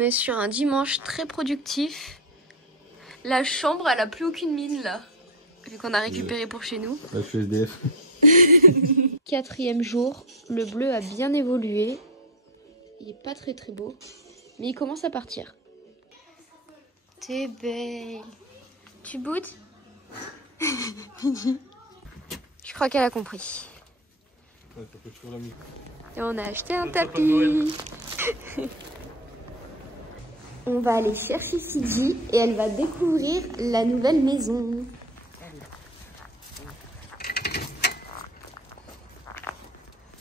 On est sur un dimanche très productif. La chambre, elle a plus aucune mine là, vu qu'on a récupéré pour chez nous. Là, je suis SDF. 4e jour, le bleu a bien évolué. Il est pas très très beau, mais il commence à partir. T'es belle. Tu boudes? Je crois qu'elle a compris. Ouais, ça fait toujours la musique. Et on a acheté un tapis. On va aller chercher Sylvie et elle va découvrir la nouvelle maison.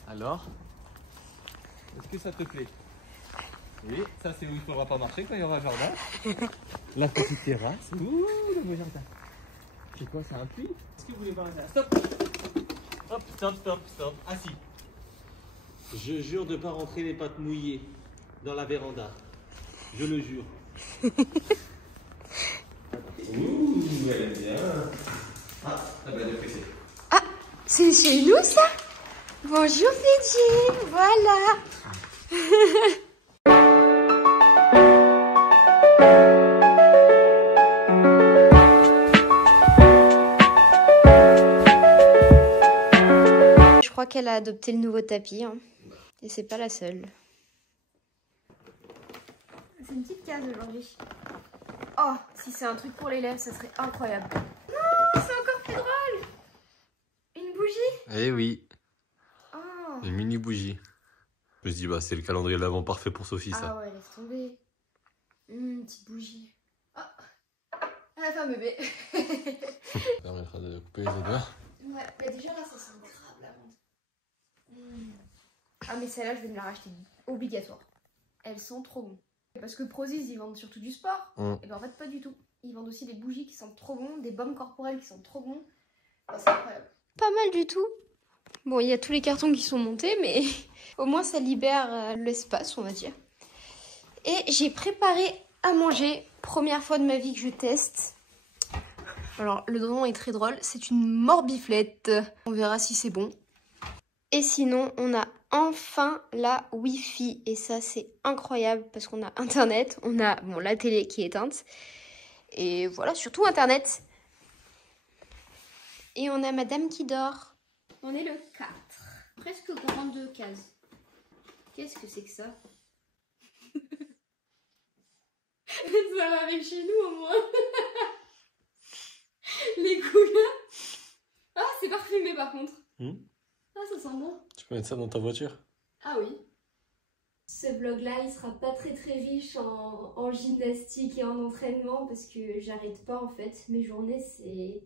Alors, est-ce que ça te plaît? Oui, ça c'est où il ne faudra pas marcher quand il y aura un jardin. La petite terrasse. Ouh, le beau jardin. C'est quoi, c'est un puits? Est-ce que vous voulez voir un jardin? Stop. Hop, stop, stop, stop. Assis. Je jure de ne pas rentrer les pattes mouillées dans la véranda. Je le jure. Ouh, elle aime bien. Ah, ça va dépresser. Ah, c'est chez nous ça? Bonjour Fidji, voilà. Je crois qu'elle a adopté le nouveau tapis, hein. Et c'est pas la seule. C'est une petite case aujourd'hui. Oh, si c'est un truc pour les lèvres, ça serait incroyable. Non, c'est encore plus drôle. Une bougie? Eh oui. Oh. Une mini bougie. Je me dis, bah, c'est le calendrier de l'avant parfait pour Sophie, ça. Ah ouais, laisse tomber. Une petite bougie. Oh. Elle va faire un bébé. Ça permettra de couper les odeurs. Ouais, mais déjà là, ça sent grave la menthe. Ah, mais celle-là, je vais me la racheter obligatoire. Elles sont trop bonnes. Parce que Prozis, ils vendent surtout du sport. Et ben en fait, pas du tout. Ils vendent aussi des bougies qui sentent trop bon, des baumes corporels qui sentent trop bons. C'est incroyable. Pas mal du tout. Bon, il y a tous les cartons qui sont montés, mais au moins ça libère l'espace, on va dire. Et j'ai préparé à manger. Première fois de ma vie que je teste. Alors, le nom est très drôle. C'est une morbiflette. On verra si c'est bon. Et sinon, on a enfin la Wi-Fi. Et ça, c'est incroyable parce qu'on a Internet. On a bon, la télé qui est éteinte. Et voilà, surtout Internet. Et on a madame qui dort. On est le 4. Presque 42 cases. Qu'est-ce que c'est que ça? Ça va avec chez nous au moins. Les couleurs. Ah, c'est parfumé par contre. Ah, ça sent bon. Tu peux mettre ça dans ta voiture? Ah oui. Ce vlog-là, il sera pas très riche en gymnastique et en entraînement parce que j'arrête pas en fait. Mes journées, c'est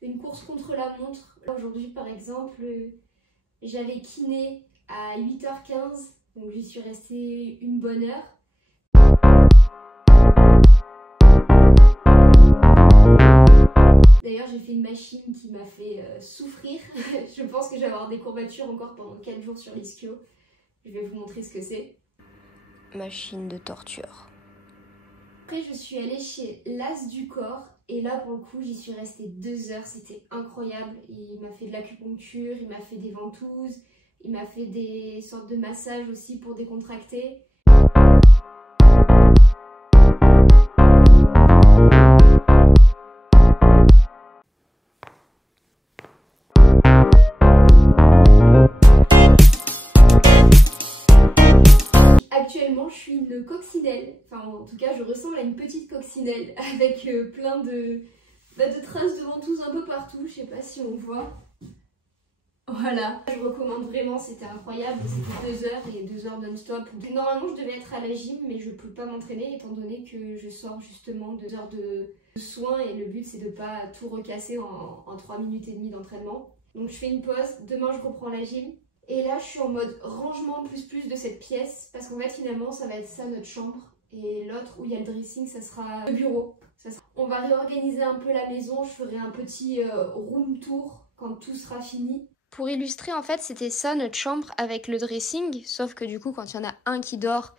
une course contre la montre. Aujourd'hui, par exemple, j'avais kiné à 8h15, donc j'y suis restée une bonne heure. D'ailleurs, j'ai fait une machine qui m'a fait souffrir. Je pense que je vais avoir des courbatures encore pendant 4 jours sur l'ischio. Je vais vous montrer ce que c'est. Machine de torture. Après, je suis allée chez l'As du corps. Et là, pour le coup, j'y suis restée 2 heures. C'était incroyable. Il m'a fait de l'acupuncture, il m'a fait des ventouses. Il m'a fait des sortes de massages aussi pour décontracter. Actuellement, je suis une coccinelle. Enfin, en tout cas, je ressemble à une petite coccinelle avec plein de traces de ventouses un peu partout. Je sais pas si on voit. Voilà. Je recommande vraiment, c'était incroyable. C'était 2 heures et 2 heures non-stop. Normalement, je devais être à la gym, mais je peux pas m'entraîner étant donné que je sors justement 2 heures de soins et le but, c'est de pas tout recasser en 3 minutes et demie d'entraînement. Donc, je fais une pause. Demain, je reprends la gym. Et là, je suis en mode rangement plus de cette pièce parce qu'en fait, finalement, ça va être ça notre chambre. Et l'autre où il y a le dressing, ça sera le bureau. On va réorganiser un peu la maison. Je ferai un petit room tour quand tout sera fini. Pour illustrer, en fait, c'était ça notre chambre avec le dressing. Sauf que du coup, quand il y en a un qui dort,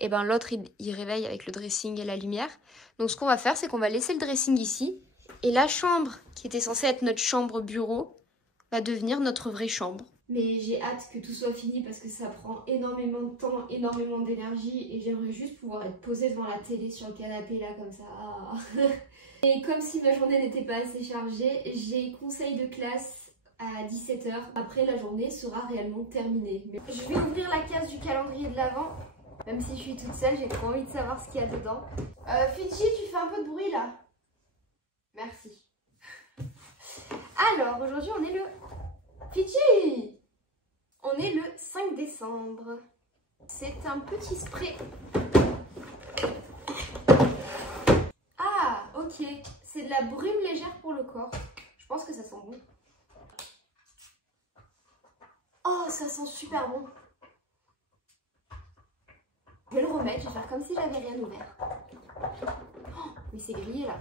et ben l'autre, il réveille avec le dressing et la lumière. Donc, ce qu'on va faire, c'est qu'on va laisser le dressing ici. Et la chambre, qui était censée être notre chambre bureau, va devenir notre vraie chambre. Mais j'ai hâte que tout soit fini parce que ça prend énormément de temps, énormément d'énergie et j'aimerais juste pouvoir être posée devant la télé sur le canapé là comme ça. Et comme si ma journée n'était pas assez chargée, j'ai conseil de classe à 17 h. Après la journée sera réellement terminée. Je vais ouvrir la case du calendrier de l'Avent. Même si je suis toute seule, j'ai trop envie de savoir ce qu'il y a dedans. Fidji, tu fais un peu de bruit là. Merci. Alors, aujourd'hui on est le... Fidji! On est le 5 décembre. C'est un petit spray. Ah, ok. C'est de la brume légère pour le corps. Je pense que ça sent bon. Oh, ça sent super bon. Je vais le remettre, je vais faire comme si j'avais rien ouvert. Oh, mais c'est grillé là.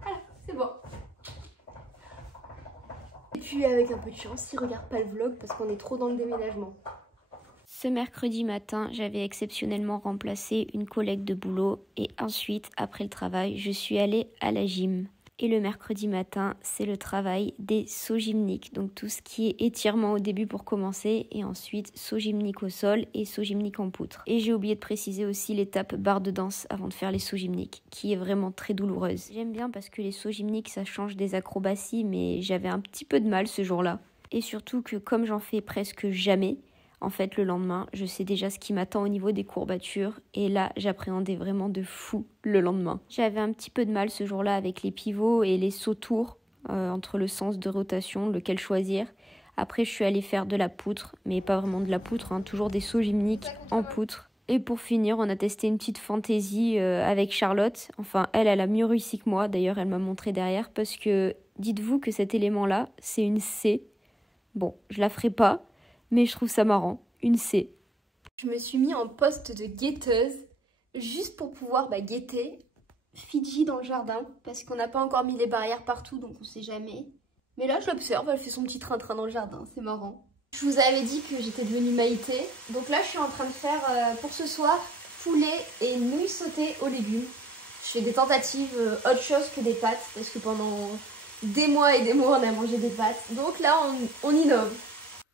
Voilà, c'est bon. Et puis avec un peu de chance, ils regardent pas le vlog parce qu'on est trop dans le déménagement. Ce mercredi matin, j'avais exceptionnellement remplacé une collègue de boulot et ensuite, après le travail, je suis allée à la gym. Et le mercredi matin, c'est le travail des sauts gymniques, donc tout ce qui est étirement au début pour commencer et ensuite saut gymnique au sol et saut gymnique en poutre. Et j'ai oublié de préciser aussi l'étape barre de danse avant de faire les sauts gymniques, qui est vraiment très douloureuse. J'aime bien parce que les sauts gymniques, ça change des acrobaties, mais j'avais un petit peu de mal ce jour-là. Et surtout que comme j'en fais presque jamais, en fait, le lendemain, je sais déjà ce qui m'attend au niveau des courbatures et là, j'appréhendais vraiment de fou le lendemain. J'avais un petit peu de mal ce jour-là avec les pivots et les sauts tours entre le sens de rotation, lequel choisir. Après, je suis allée faire de la poutre, mais pas vraiment de la poutre, hein, toujours des sauts gymniques en poutre. Et pour finir, on a testé une petite fantaisie avec Charlotte. Enfin, elle a mieux réussi que moi. D'ailleurs, elle m'a montré derrière parce que dites-vous que cet élément-là, c'est une C. Bon, je la ferai pas. Mais je trouve ça marrant, une C. Je me suis mis en poste de guetteuse, juste pour pouvoir guetter Fidji dans le jardin, parce qu'on n'a pas encore mis les barrières partout, donc on sait jamais. Mais là, je l'observe, elle fait son petit train-train dans le jardin, c'est marrant. Je vous avais dit que j'étais devenue Maïté, donc là, je suis en train de faire, pour ce soir, poulet et nouilles sautées aux légumes. Je fais des tentatives autre chose que des pâtes, parce que pendant des mois et des mois, on a mangé des pâtes. Donc là, on innove.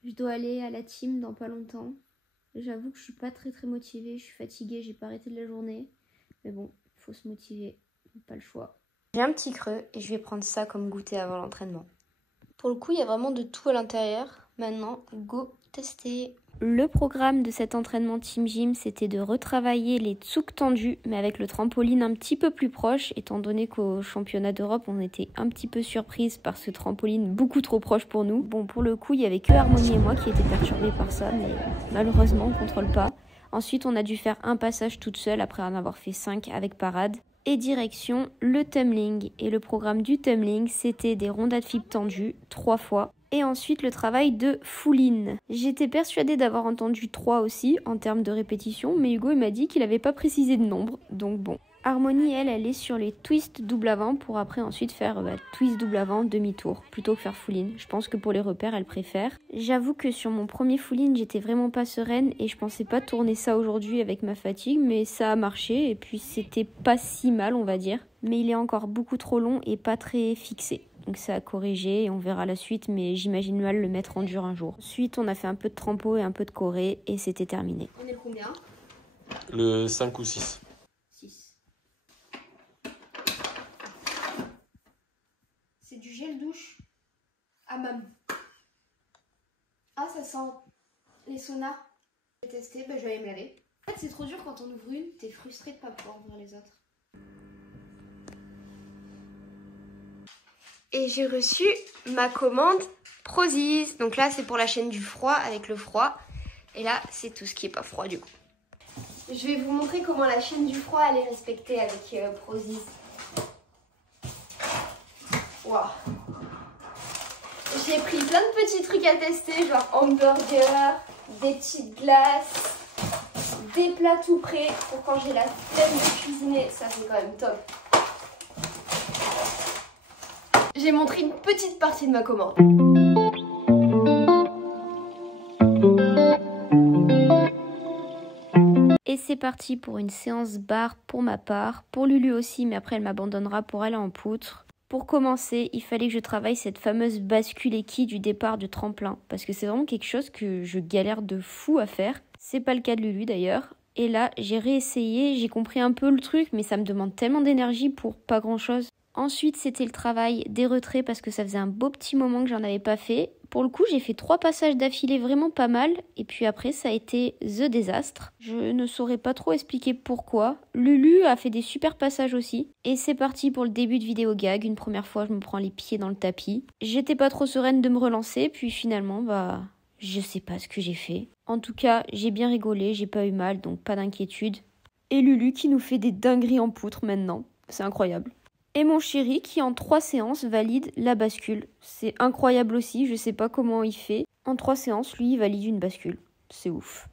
Je dois aller à la team dans pas longtemps. J'avoue que je suis pas très motivée, je suis fatiguée, j'ai pas arrêté de la journée. Mais bon, faut se motiver, pas le choix. J'ai un petit creux et je vais prendre ça comme goûter avant l'entraînement. Pour le coup, il y a vraiment de tout à l'intérieur. Maintenant, go tester. Le programme de cet entraînement Team Gym, c'était de retravailler les tsouks tendus, mais avec le trampoline un petit peu plus proche, étant donné qu'au championnat d'Europe, on était un petit peu surprise par ce trampoline beaucoup trop proche pour nous. Bon, pour le coup, il n'y avait que Harmonie et moi qui étaient perturbés par ça, mais malheureusement, on ne contrôle pas. Ensuite, on a dû faire un passage toute seule après en avoir fait 5 avec parade. Et direction le tumbling. Et le programme du tumbling, c'était des rondades fibres tendues 3 fois. Et ensuite le travail de full-in. J'étais persuadée d'avoir entendu 3 aussi en termes de répétition, mais Hugo il m'a dit qu'il n'avait pas précisé de nombre, donc bon. Harmonie, elle est sur les twists double avant pour après ensuite faire twist double avant demi-tour plutôt que faire full-in. Je pense que pour les repères, elle préfère. J'avoue que sur mon premier full-in, j'étais vraiment pas sereine et je pensais pas tourner ça aujourd'hui avec ma fatigue, mais ça a marché et puis c'était pas si mal on va dire. Mais il est encore beaucoup trop long et pas très fixé. Donc ça a corrigé et on verra la suite, mais j'imagine mal le mettre en dur un jour. Ensuite, on a fait un peu de trampo et un peu de choré et c'était terminé. On est le combien? Le 5 ou 6. 6. C'est du gel douche hammam. Ah, ça sent les saunas. Je vais tester, je vais aller me laver. En fait, c'est trop dur quand on ouvre une, t'es frustré de pas pouvoir ouvrir les autres. Et j'ai reçu ma commande Prozis. Donc là, c'est pour la chaîne du froid avec le froid. Et là, c'est tout ce qui est pas froid du coup. Je vais vous montrer comment la chaîne du froid elle est respectée avec Prozis. Waouh. J'ai pris plein de petits trucs à tester, genre hamburger, des petites glaces, des plats tout prêts pour quand j'ai la flemme de cuisiner. Ça, c'est quand même top. J'ai montré une petite partie de ma commande. Et c'est parti pour une séance barre pour ma part. Pour Lulu aussi, mais après elle m'abandonnera pour aller en poutre. Pour commencer, il fallait que je travaille cette fameuse bascule équille du départ du tremplin. Parce que c'est vraiment quelque chose que je galère de fou à faire. C'est pas le cas de Lulu d'ailleurs. Et là, j'ai réessayé, j'ai compris un peu le truc, mais ça me demande tellement d'énergie pour pas grand chose. Ensuite, c'était le travail des retraits parce que ça faisait un beau petit moment que j'en avais pas fait. Pour le coup, j'ai fait 3 passages d'affilée vraiment pas mal. Et puis après, ça a été the désastre. Je ne saurais pas trop expliquer pourquoi. Lulu a fait des super passages aussi. Et c'est parti pour le début de vidéo gag. Une première fois, je me prends les pieds dans le tapis. J'étais pas trop sereine de me relancer. Puis finalement, je sais pas ce que j'ai fait. En tout cas, j'ai bien rigolé, j'ai pas eu mal, donc pas d'inquiétude. Et Lulu qui nous fait des dingueries en poutre maintenant. C'est incroyable. Et mon chéri qui en 3 séances valide la bascule. C'est incroyable aussi, je sais pas comment il fait. En 3 séances, lui, il valide une bascule. C'est ouf.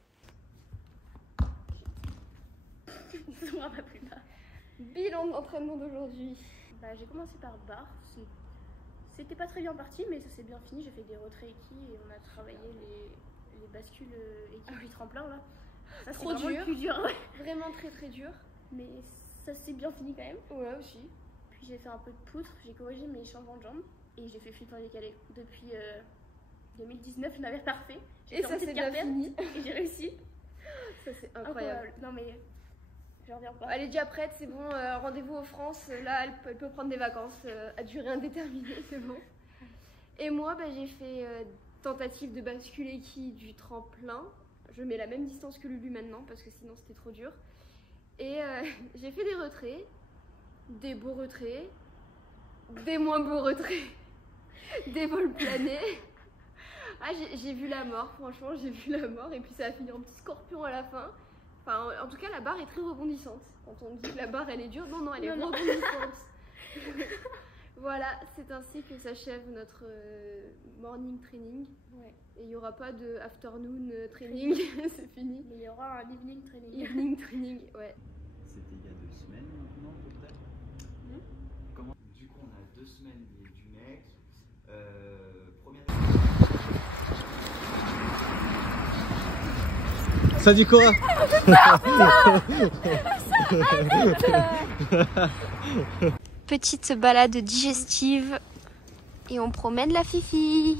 Bilan d'entraînement d'aujourd'hui. J'ai commencé par barre. C'était pas très bien parti, mais ça s'est bien fini. J'ai fait des retraits équilles et on a travaillé les bascules équipes du tremplin là. Ça, c'est vraiment le plus dur. Vraiment très très dur. Mais ça s'est bien fini quand même. Ouais, aussi. Puis j'ai fait un peu de poutre, j'ai corrigé mes changements de jambes et j'ai fait flip en décalé. Depuis 2019, je n'avais pas refait. Et ça c'est bien fini. Et j'ai réussi. Ça c'est incroyable. Non mais je reviens pas. Elle est déjà prête, c'est bon, rendez-vous aux France. Là, elle peut prendre des vacances à durée indéterminée, c'est bon. Et moi, j'ai fait tentative de bascule équille du tremplin. Je mets la même distance que Lulu maintenant parce que sinon c'était trop dur. Et j'ai fait des retraits. Des beaux retraits, des moins beaux retraits, des vols planés. Ah, j'ai vu la mort, franchement, j'ai vu la mort. Et puis ça a fini en petit scorpion à la fin. Enfin, en tout cas, la barre est très rebondissante. Quand on dit que la barre, elle est dure, non, elle est rebondissante. Voilà, c'est ainsi que s'achève notre morning training. Ouais. Et il n'y aura pas de afternoon training, c'est fini. Mais il y aura un evening training. Evening training, ouais. C'était il y a 2 semaines maintenant, à peu près. Du coup, on a 2 semaines du mec. Première. Ça dit quoi? Petite balade digestive et on promène la Fifi.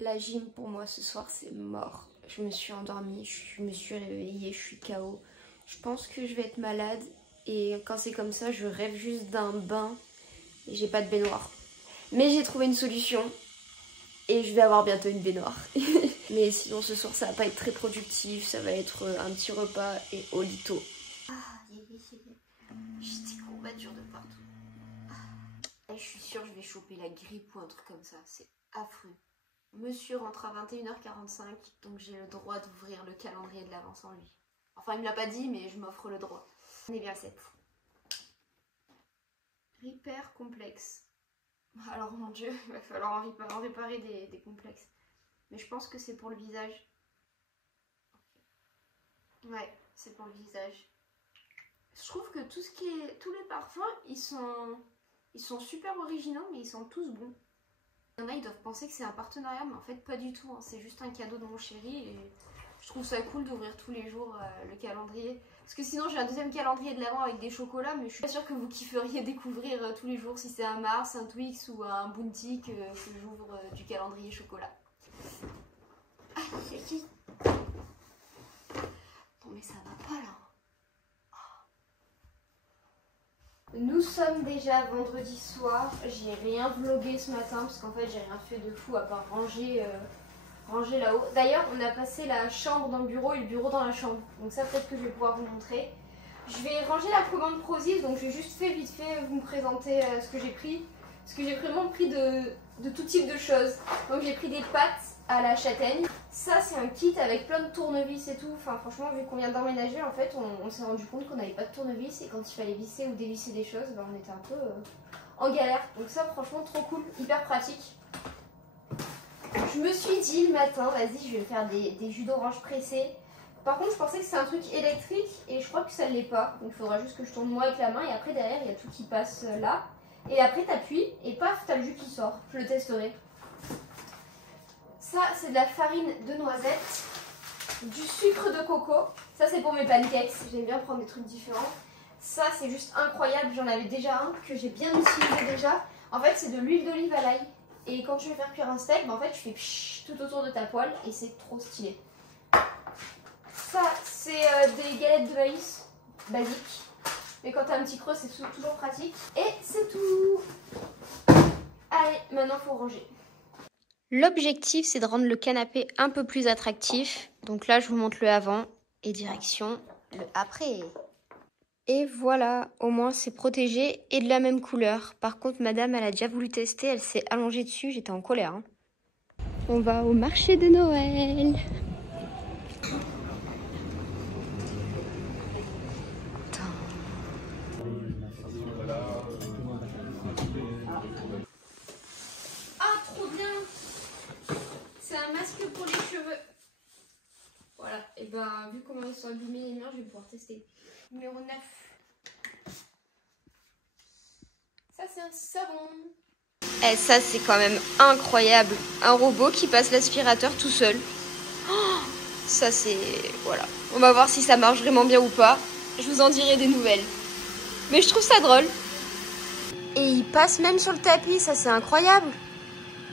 La gym pour moi ce soir c'est mort. Je me suis endormie, je me suis réveillée, je suis KO. Je pense que je vais être malade et quand c'est comme ça je rêve juste d'un bain et j'ai pas de baignoire. Mais j'ai trouvé une solution et je vais avoir bientôt une baignoire. Mais sinon ce soir ça va pas être très productif, ça va être un petit repas et au lito. Ah, j'ai des courbatures de partout. Ah. Je suis sûre que je vais choper la grippe ou un truc comme ça, c'est affreux. Monsieur rentre à 21h45, donc j'ai le droit d'ouvrir le calendrier de l'avant sans lui. Enfin, il me l'a pas dit, mais je m'offre le droit. On est bien 7. Hyper complexe. Alors, mon Dieu, il va falloir en réparer des complexes. Mais je pense que c'est pour le visage. Ouais, c'est pour le visage. Je trouve que tous les parfums, ils sont super originaux, mais ils sont tous bons. Il y en a, ils doivent penser que c'est un partenariat, mais en fait pas du tout, hein. C'est juste un cadeau de mon chéri et je trouve ça cool d'ouvrir tous les jours le calendrier. Parce que sinon j'ai un deuxième calendrier de l'avant avec des chocolats, mais je suis pas sûre que vous kifferiez découvrir tous les jours si c'est un Mars, un Twix ou un Bounty que j'ouvre du calendrier chocolat. Aïe, aïe. Non mais ça va pas là. Nous sommes déjà vendredi soir, j'ai rien vlogué ce matin parce qu'en fait j'ai rien fait de fou à part ranger là-haut. D'ailleurs on a passé la chambre dans le bureau et le bureau dans la chambre, donc ça peut-être que je vais pouvoir vous montrer. Je vais ranger la commande Prozis, donc je vais juste vite fait vous présenter ce que j'ai pris. Parce que j'ai vraiment pris de tout type de choses. Donc j'ai pris des pâtes à la châtaigne. Ça c'est un kit avec plein de tournevis et tout. Enfin franchement vu qu'on vient d'emménager en fait on s'est rendu compte qu'on n'avait pas de tournevis. Et quand il fallait visser ou dévisser des choses on était un peu en galère. Donc ça franchement trop cool, hyper pratique. Je me suis dit le matin vas-y je vais faire des jus d'orange pressés. Par contre je pensais que c'était un truc électrique et je crois que ça ne l'est pas. Donc il faudra juste que je tourne moi avec la main et après derrière il y a tout qui passe là. Et après t'appuies et paf t'as le jus qui sort. Je le testerai. Ça c'est de la farine de noisette, du sucre de coco. Ça c'est pour mes pancakes, j'aime bien prendre des trucs différents. Ça c'est juste incroyable, j'en avais déjà un que j'ai bien utilisé déjà. En fait c'est de l'huile d'olive à l'ail. Et quand tu veux faire cuire un steak, bah, en fait tu fais pshh, tout autour de ta poêle et c'est trop stylé. Ça c'est des galettes de maïs basiques. Mais quand t'as un petit creux c'est toujours pratique. Et c'est tout. Allez, maintenant il faut ranger. L'objectif c'est de rendre le canapé un peu plus attractif. Donc là je vous montre le avant et direction le après. Et voilà, au moins c'est protégé et de la même couleur. Par contre madame elle a déjà voulu tester, elle s'est allongée dessus, j'étais en colère. Hein. On va au marché de Noël. Ah trop bien. C'est un masque pour les cheveux. Voilà, et ben vu comment ils sont abîmés les miens, je vais pouvoir tester. Numéro 9. Ça c'est un savon. Eh ça c'est quand même incroyable. Un robot qui passe l'aspirateur tout seul. Oh, ça c'est... Voilà. On va voir si ça marche vraiment bien ou pas. Je vous en dirai des nouvelles. Mais je trouve ça drôle. Et il passe même sur le tapis, ça c'est incroyable.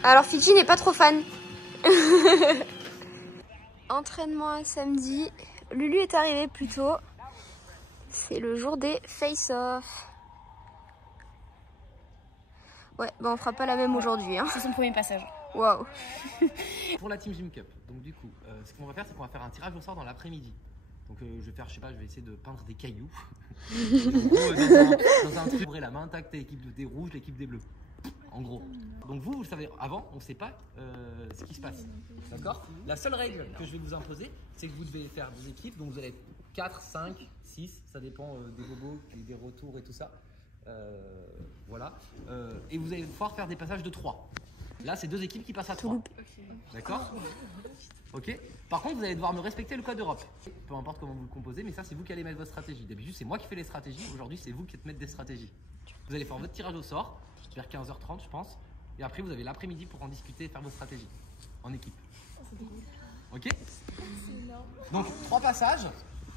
Alors Fidji n'est pas trop fan. Entraînement à samedi. Lulu est arrivée plus tôt. C'est le jour des face-off. Ouais, bah on fera pas la même aujourd'hui. Hein. C'est son premier passage. Waouh. Pour la Team Gym Cup, donc du coup, ce qu'on va faire, c'est qu'on va faire un tirage au sort dans l'après-midi. Donc je vais faire, je sais pas, je vais essayer de peindre des cailloux. En gros, dans un truc, la main intacte, l'équipe des rouges, l'équipe des bleus. En gros. Donc vous le savez, avant, on ne sait pas ce qui se passe. D'accord? La seule règle que je vais vous imposer, c'est que vous devez faire des équipes. Donc vous allez être 4, 5, 6, ça dépend des bobos, des retours et tout ça. Voilà. Et vous allez pouvoir faire des passages de 3. Là, c'est 2 équipes qui passent à 3. D'accord? Ok. Par contre, vous allez devoir me respecter le code Europe. Peu importe comment vous le composez, mais ça, c'est vous qui allez mettre votre stratégie. D'habitude, c'est moi qui fais les stratégies. Aujourd'hui, c'est vous qui allez mettre des stratégies. Vous allez faire votre tirage au sort, vers 15h30, je pense. Et après, vous avez l'après-midi pour en discuter et faire vos stratégies en équipe. Ok? Donc, 3 passages,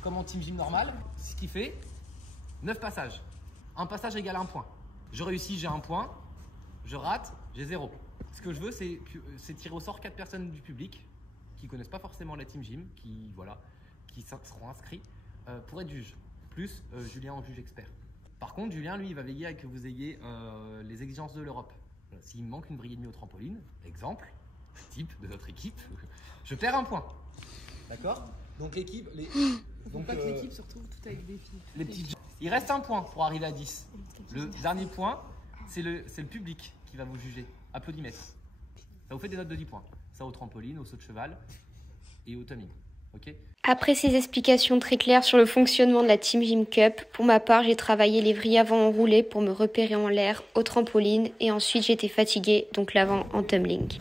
comme en team gym normal, ce qui fait 9 passages. Un passage égale 1 point. Je réussis, j'ai 1 point. Je rate, j'ai 0. Ce que je veux, c'est tirer au sort 4 personnes du public qui ne connaissent pas forcément la team gym, qui seront inscrits pour être juges. Plus Julien en juge expert. Par contre, Julien, lui, il va veiller à que vous ayez les exigences de l'Europe. S'il me manque une vrille et demie au trampoline, exemple, type de notre équipe, je perds 1 point. D'accord? Donc l'équipe... Donc pas que l'équipe, surtout, tout avec des filles. Les petites... Il reste 1 point pour arriver à 10. Le dernier point, c'est le public qui va vous juger. Applaudimètre. Ça vous fait des notes de 10 points. Ça au trampoline, au saut de cheval et au tumbling. Okay. Après ces explications très claires sur le fonctionnement de la Team Gym Cup, pour ma part, j'ai travaillé les vrilles avant enroulées pour me repérer en l'air au trampoline et ensuite j'étais fatiguée, donc l'avant en tumbling.